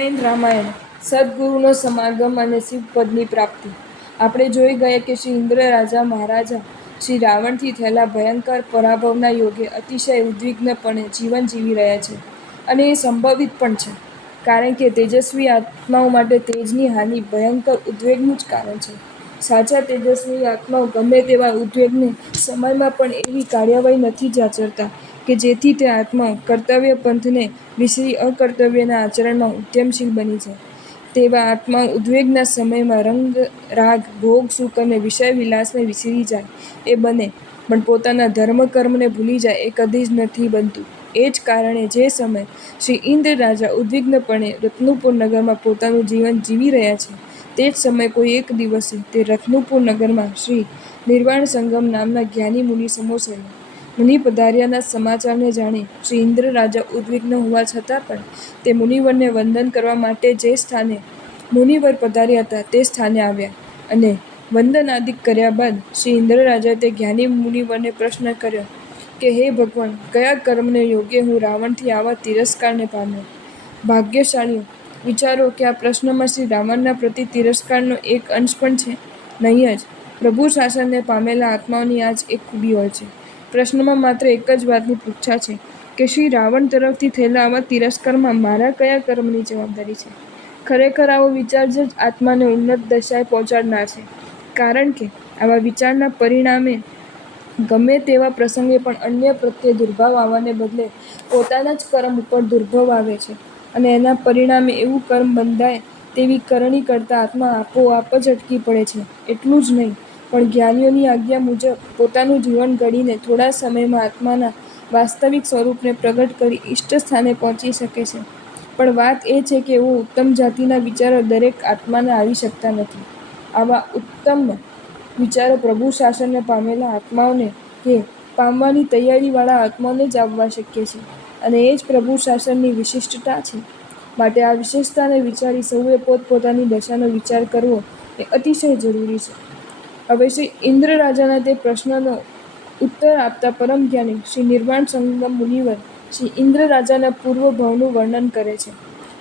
જૈન રામાયણ સદગુરુનો સમાગમ અને શિવપદની પ્રાપ્તિ. આપણે જોઈ ગયા કે શ્રી ઇન્દ્ર રાજા મહારાજા શ્રી રાવણથી થયેલા ભયંકર પરાભવના યોગે અતિશય ઉદ્વિગ્નપણે જીવન જીવી રહ્યા છે. અને એ સંભવિત પણ છે, કારણ કે તેજસ્વી આત્માઓ માટે તેજની હાનિ ભયંકર ઉદ્વેગનું જ કારણ છે. સાચા તેજસ્વી આત્માઓ ગમે તેવા ઉદ્વેગને સમયમાં પણ એવી કાર્યવાહી નથી જ આચરતા કે જેથી તે આત્માઓ કર્તવ્ય પંથને વિસરી અકર્તવ્યના આચરણમાં ઉદ્યમશીલ બની જાય. તેવા આત્માઓ ઉદ્વેગના સમયમાં રંગ, રાગ, ભોગ, સુખ અને વિષય વિલાસને વિસરી જાય એ બને, પણ પોતાના ધર્મ કર્મને ભૂલી જાય એ કદી જ નથી બનતું. એ જ કારણે જે સમયે શ્રી ઇન્દ્ર રાજા ઉદ્વિગ્નપણે રત્નુપુર નગરમાં પોતાનું જીવન જીવી રહ્યા છે, તે જ સમયે કોઈ એક દિવસે તે રત્નુપુર નગરમાં શ્રી નિર્વાણ સંગમ નામના જ્ઞાની મુનિ સમોસર્યા. મુનિ પધાર્યાના સમાચારને જાણી શ્રી ઇન્દ્ર રાજા ઉદ્વિગ્ન હોવા છતાં પણ તે મુનિવરને વંદન કરવા માટે જે સ્થાને મુનિવર પધાર્યા હતા તે સ્થાને આવ્યા. અને વંદનાદિક કર્યા બાદ શ્રી ઇન્દ્ર રાજાએ તે જ્ઞાની મુનિવરને પ્રશ્ન કર્યો કે હે ભગવાન, કયા કર્મને યોગે હું રાવણથી આવા તિરસ્કારને પામ્યો? ભાગ્યશાળીઓ, વિચારો કે આ પ્રશ્નમાં શ્રી રાવણના પ્રતિ તિરસ્કારનો એક અંશ પણ છે? નહીં જ. પ્રભુ શાસનને પામેલા આત્માઓની આ જ એક ખૂબી હોય છે. પ્રશ્નમાં માત્ર એક જ વાતની પૃચ્છા છે કે શ્રી રાવણ તરફથી થયેલા આવા તિરસ્કારમાં મારા કયા કર્મની જવાબદારી છે? ખરેખર આવો વિચાર જ આત્માને ઉન્નત દશાએ પહોંચાડનાર છે, કારણ કે આવા વિચારના પરિણામે ગમે તેવા પ્રસંગે પણ અન્ય પ્રત્યે દુર્ભાવ આવવાને બદલે પોતાના જ કર્મ ઉપર દુર્ભાવ આવે છે, અને એના પરિણામે એવું કર્મ બંધાય તેવી કરણી કરતા આત્મા આપોઆપ જ અટકી પડે છે. એટલું જ નહીં, પણ જ્ઞાનીઓની આજ્ઞા મુજબ પોતાનું જીવન ઘડીને થોડા સમયમાં આત્માના વાસ્તવિક સ્વરૂપને પ્રગટ કરી ઇષ્ટ સ્થાને પહોંચી શકે છે. પણ વાત એ છે કે એવો ઉત્તમ જાતિના વિચારો દરેક આત્માને આવી શકતા નથી. આવા ઉત્તમ વિચારો પ્રભુ શાસનને પામેલા આત્માઓને કે પામવાની તૈયારીવાળા આત્માઓને જ આવવા શક્ય છે, અને એ જ પ્રભુ શાસનની વિશિષ્ટતા છે. માટે આ વિશેષતાને વિચારી સૌએ પોતપોતાની દશાનો વિચાર કરવો એ અતિશય જરૂરી છે. હવે શ્રી ઇન્દ્ર રાજાના તે પ્રશ્નનો ઉત્તર આપતા પરમ જ્ઞાની શ્રી નિર્વાણ સંગમ મુનિવર શ્રી ઇન્દ્ર રાજાના પૂર્વ ભવનું વર્ણન કરે છે,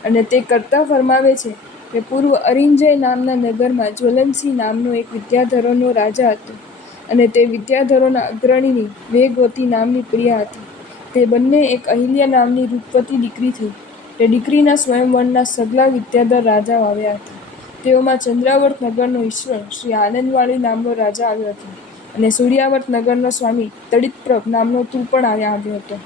અને તે કરતા ફરમાવે છે કે પૂર્વ અરિંજય નામના નગરમાં જ્વલનસિંહ નામનો એક વિદ્યાધરોનો રાજા હતો, અને તે વિદ્યાધરોના અગ્રણીની વેગવતી નામની પ્રિયા હતી. તે બંને એક અહિલ્યા નામની રૂપવતી દીકરી થઈ. તે દીકરીના સ્વયંવરના સગલા વિદ્યાધર રાજાઓ આવ્યા હતા. તેઓમાં ચંદ્રાવર્ત નગરનો ઈશ્વર શ્રી આનંદમાળી નામનો રાજા આવ્યો હતો, અને સૂર્યાવર્ત નગરનો સ્વામી તડિતપ્રભ નામનો તું પણ આવ્યો હતો.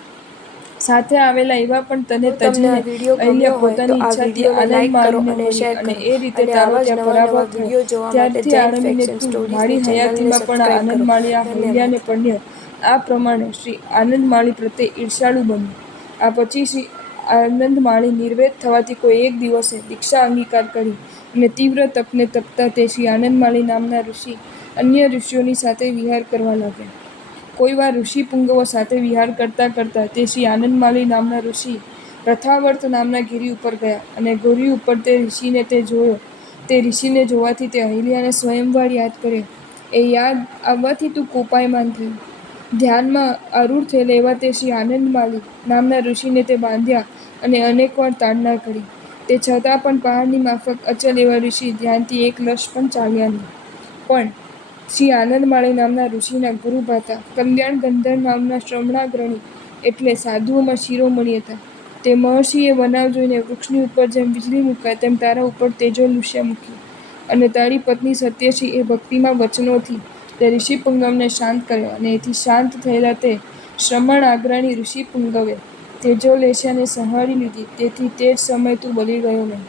સાથે આવેલા એવા પણ તને જો તમને તજીને આ વિડીયો અહિલ્યા ગમ્યો હોય તો પોતાની આ ઈચ્છાથી વિડીયોને લાઈક કરો આનંદમાળીને અને મળી, શેર અને કરો, એ રીતે અને તારો આવા જ ત્યાં નવા પરાભવ નવા થયો. વિડીયો જોવા માટે ત્યારથી જૈન આણંદીને ફેક્ટ એન્ડ તું સ્ટોરીઝની મારી ચેનલને હયાતીમાં પણ સબસ્ક્રાઈબ કરો. આનંદમાળી આ ધન્યવાદ. અહિલ્યાને પરણ્યો. આ પ્રમાણે શ્રી આનંદમાળી પ્રત્યે ઈર્ષાળુ બન્યું. આ પછી શ્રી આનંદમાળી નિર્વેદ થવાથી કોઈ એક દિવસે દીક્ષા અંગીકાર કરી, અને તીવ્ર તપને તપતા તે શ્રી આનંદમાળી નામના ઋષિ અન્ય ઋષિઓની સાથે વિહાર કરવા લાગ્યા. કોઈ વાર ઋષિ પુંગવો સાથે વિહાર કરતા કરતા તે શ્રી આનંદમાળી નામના ઋષિ રથાવર્ત નામના ગિરિ ઉપર ગયા, અને ગિરિ ઉપર તે ઋષિને તે જોયો. તે ઋષિને જોવાથી તે અહિલ્યાને સ્વયંવર યાદ કર્યો. એ યાદ આવવાથી તું કોપાયમાન થયો. ધ્યાનમાં આરૂઢ થયેલા એવા તે શ્રી આનંદમાળી નામના ઋષિને તે બાંધ્યા, અને અનેકવાર તાડના કરી. તે છતાં પણ પહાડની માફક અચલ એવા ઋષિ ધ્યાનથી એક લશ પણ ચાલ્યા નહીં. પણ શ્રી આનંદમાળી નામના ઋષિના ગુરુભ્રાતા કલ્યાણ ગંધર્વ નામના શ્રવણાગ્રણી એટલે સાધુઓમાં શિરોમણિ હતા. તે મહર્ષિએ વનાવ જોઈને વૃક્ષની ઉપર જેમ વીજળી મૂકાય તેમ તારા ઉપર તેજોલુષ્ય મૂક્યું, અને તારી પત્ની સત્યશી એ ભક્તિમાં વચનોથી તે ઋષિપુંગવને શાંત કર્યો, અને એથી શાંત થયેલા તે શ્રમણાગ્રણી ઋષિપુંગવે તેજોલેશ્યાને સંહારી લીધી. તેથી તે જ સમયે તું બળી ગયો નહીં.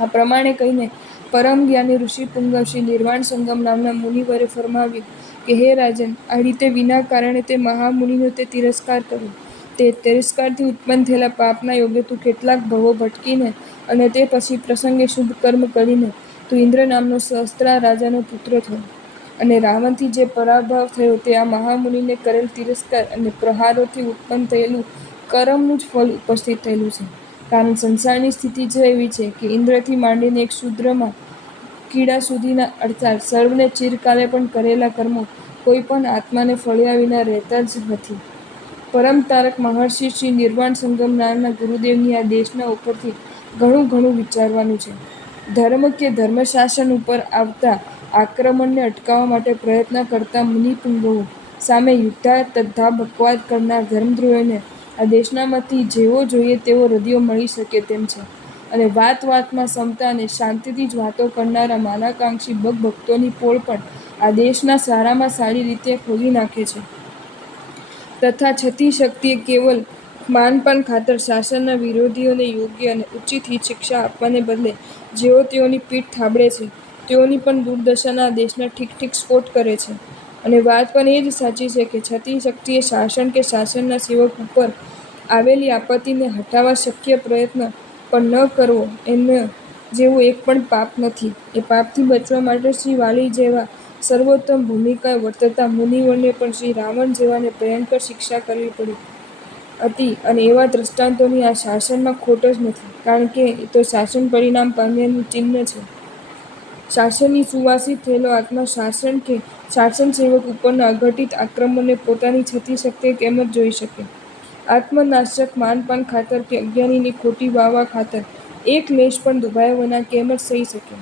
આ પ્રમાણે કહીને પરમ જ્ઞાની ઋષિપુંગવ શ્રી નિર્વાણ સંગમ નામના મુનિવરે ફરમાવ્યું કે હે રાજન, આ રીતે વિના કારણે તે મહામુનિનો તે તિરસ્કાર કર્યો. તે તિરસ્કારથી ઉત્પન્ન થયેલા પાપના યોગે તું કેટલાક ભવો ભટકીને, અને તે પછી પ્રસંગે શુભ કર્મ કરીને તું ઇન્દ્ર નામનો સહસ્ત્રા રાજાનો પુત્ર થયો. અને રાવણથી જે પરાભવ થયો તે આ મહામુનિને કરેલ તિરસ્કાર અને પ્રહારોથી ઉત્પન્ન થયેલું કરમનું જ ફળ ઉપસ્થિત થયેલું છે. કારણ સંસારની સ્થિતિ જ એવી છે કે ઇન્દ્રથી માંડીને એક શૂદ્રમાં કીડા સુધીના અર્થાત સર્વને ચિરકાલે પણ કરેલા કર્મો કોઈ પણ આત્માને ફળ્યા વિના રહેતા જ નથી. પરમ તારક મહર્ષિ શ્રી નિર્વાણ સંગમ નામના ગુરુદેવની આ દેશના ઉપરથી ઘણું વિચારવાનું છે. ધર્મ કે ધર્મશાસન ઉપર આવતા આક્રમણને અટકાવવા માટે પ્રયત્ન કરતા મુનિપુંગવો સામે યુદ્ધાતદ્ધાબકવાદ કરનાર ધર્મદ્રોહીઓને આ દેશનામાંથી જેવો જોઈએ તેવો રદિયો મળી શકે તેમ છે. અને વાતમાં સમતા અને શાંતિથી જ વાતો કરનારા માનાકાંક્ષી ભક્તોની પોલ પણ આ દેશના સારામાં સારી રીતે ખોલી નાખે છે. તથા છતી શક્તિએ કેવલ માનપાન ખાતર શાસનના વિરોધીઓને યોગ્ય અને ઉચિત હિત શિક્ષા આપવાને બદલે જેઓ તેઓની પીઠ થાબડે છે તેઓની પણ દુર્દશાના દેશના ઠીક સ્ફોટ કરે છે. અને વાત પણ એ જ સાચી છે કે છતી શક્તિએ શાસન કે શાસનના સેવક ઉપર આવેલી આપત્તિને હટાવવા શક્ય પ્રયત્ન પણ ન કરવો એના જેવું એક પણ પાપ નથી. એ પાપથી બચવા માટે શ્રી વાલી જેવા સર્વોત્તમ ભૂમિકાએ વર્તતા મુનિવરને પણ શ્રી રાવણ જેવાને ભયંકર શિક્ષા કરવી પડી હતી. અને એવા દ્રષ્ટાંતોની આ શાસનમાં ખોટ જ નથી, કારણ કે એ તો શાસન પરિણામ પામ્યાનું ચિહ્ન છે. શાસનથી સુવાસિત થયેલો આત્મા શાસન કે શાસન સેવક ઉપરના અઘટિત આક્રમણને પોતાની છતી શક્તિએ કેમ જ જોઈ શકે? આત્મનાશક માનપાન ખાતર કે અજ્ઞાનીની ખોટી વાહ ખાતર એક લેશ પણ દુભાયા વિના કેમ જ સહી શકે?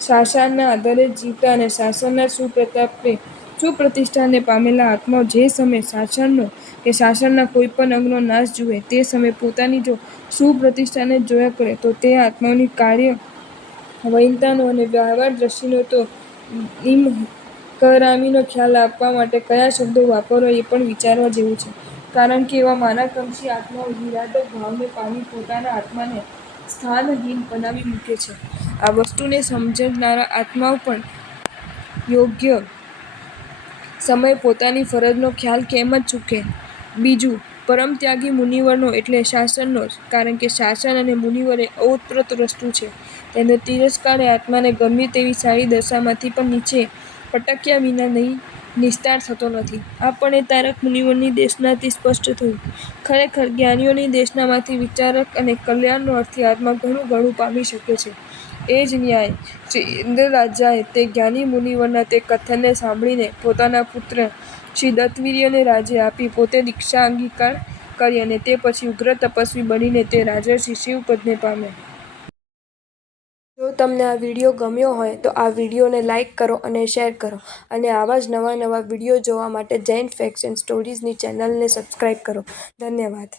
શાસનના આધારે જ જીવતા અને શાસનના સુપ્રતાપે સુપ્રતિષ્ઠાને પામેલા આત્માઓ જે સમયે શાસનનો કે શાસનના કોઈ પણ અંગનો નાશ જુએ તે સમયે પોતાની જો સુપ્રતિષ્ઠાને જ જોયા કરે તો તે આત્માઓની કાર્યવહીનતાનો અને વ્યવહાર દ્રષ્ટિનો તો નિમકરામીનો ખ્યાલ આપવા માટે કયા શબ્દો વાપરવા એ પણ વિચારવા જેવું છે. કારણ કે એવા માનાકાંક્ષી આત્માઓ નિરાદર ભાવને પામી પોતાના આત્માને સ્થાનહીન બનાવી મૂકે છે. આ વસ્તુને સમજનારા આત્માઓ પણ યોગ્ય સમયે પોતાની ફરજનો ખ્યાલ કેમ જ ચૂકે? બીજું, પરમત્યાગી મુનિવરનો એટલે શાસનનો જ, કારણ કે શાસન અને મુનિવર એ ઓતપ્રોત વસ્તુ છે. તેનો તિરસ્કાર એ આત્માને ગમે તેવી સારી દશામાંથી પણ નીચે પટક્યા વિના નિસ્તાર થતો નથી. આ પણ એ તારક મુનિવરની દેશનાથી સ્પષ્ટ થયું. ખરેખર જ્ઞાનીઓની દેશનામાંથી વિચારક અને કલ્યાણનો અર્થી આત્મા ઘણું પામી શકે છે. એ જ ન્યાય શ્રી ઇન્દ્રરાજાએ તે જ્ઞાની મુનિવરના તે કથનને સાંભળીને પોતાના પુત્ર શ્રી દત્તવીર્યને રાજ્ય આપી પોતે દીક્ષા અંગીકાર કરી અને તે પછી ઉગ્ર તપસ્વી બનીને તે રાજર્ષિ શિવપદને પામ્યા. જો તમને આ વિડીયો ગમ્યો હોય તો આ વિડીયોને લાઈક કરો અને શેર કરો અને આવા જ નવા વિડીયો જોવા માટે જૈન ફેક્ટ્સ એન્ડ સ્ટોરીઝની ચેનલને સબસ્ક્રાઈબ કરો. ધન્યવાદ.